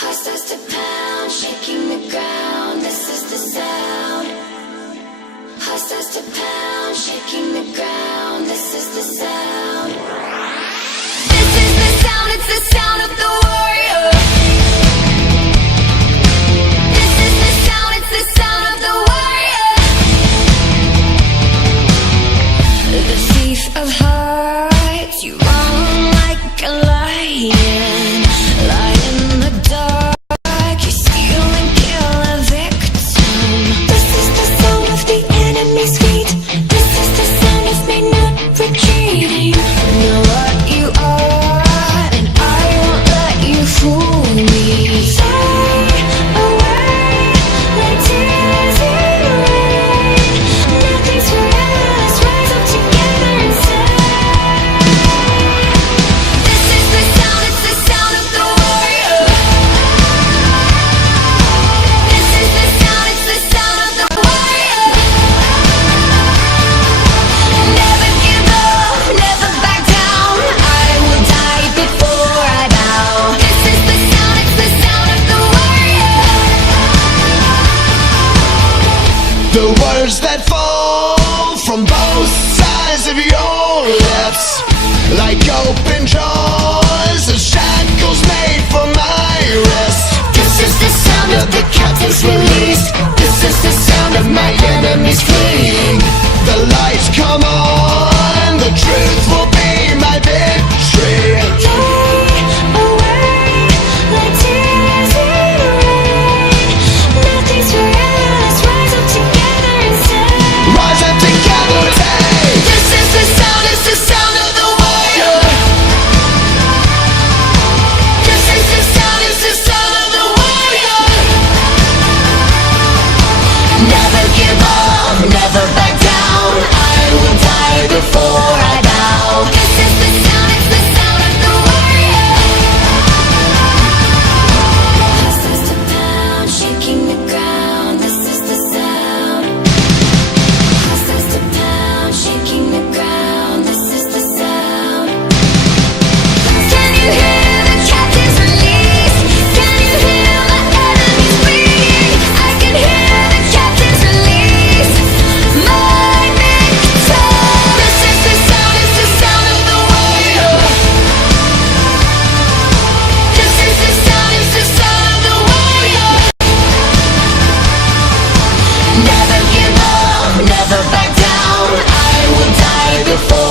Heart starts to pound, shaking the ground. This is the sound. Heart starts to pound, shaking the ground. This is the sound. This is the sound. It's the sound of the warrior. This is the sound. It's the sound of the warrior. The thief of hearts, you run like a lion. Lie in the dark, you steal and kill a victim. This is the sound of the enemy's feet. This is the sound of me not retreating. I know what you are, and I won't let you fool me. Fly away like tears in rain. Nothing's forever, let's rise up together and say, this is the sound, it's the sound of the warrior. This is the sound, it's the sound of the warrior. Never give up, never back down. I will die before I bow. This is the sound, it's the sound of the warrior. The words that fall from both sides of your lips, like open jaws, the shackles made for my wrist. This is the sound of the captives released. This is the sound of my enemies fleeing. The lights come on, the truth will be my victory. Fly away like tears in rain. Nothing's forever, let's rise up together and say, Rise up together today. this is the sound, it's the sound of the warrior. This is the sound, it's the sound of the warrior. Never give up, never back down. I will die before I bow. This is the sound, it's the sound of the warrior. Heart starts to pound, shaking the ground. This is the sound. Heart starts to pound, shaking the ground. This is the sound. Can you hear the captives release? Can you hear my enemies bleeding? I can hear the captives release. My victor. This is the sound, it's the sound of the warrior. This is the sound, it's the sound of the warrior. Never give up, never back down. I will die before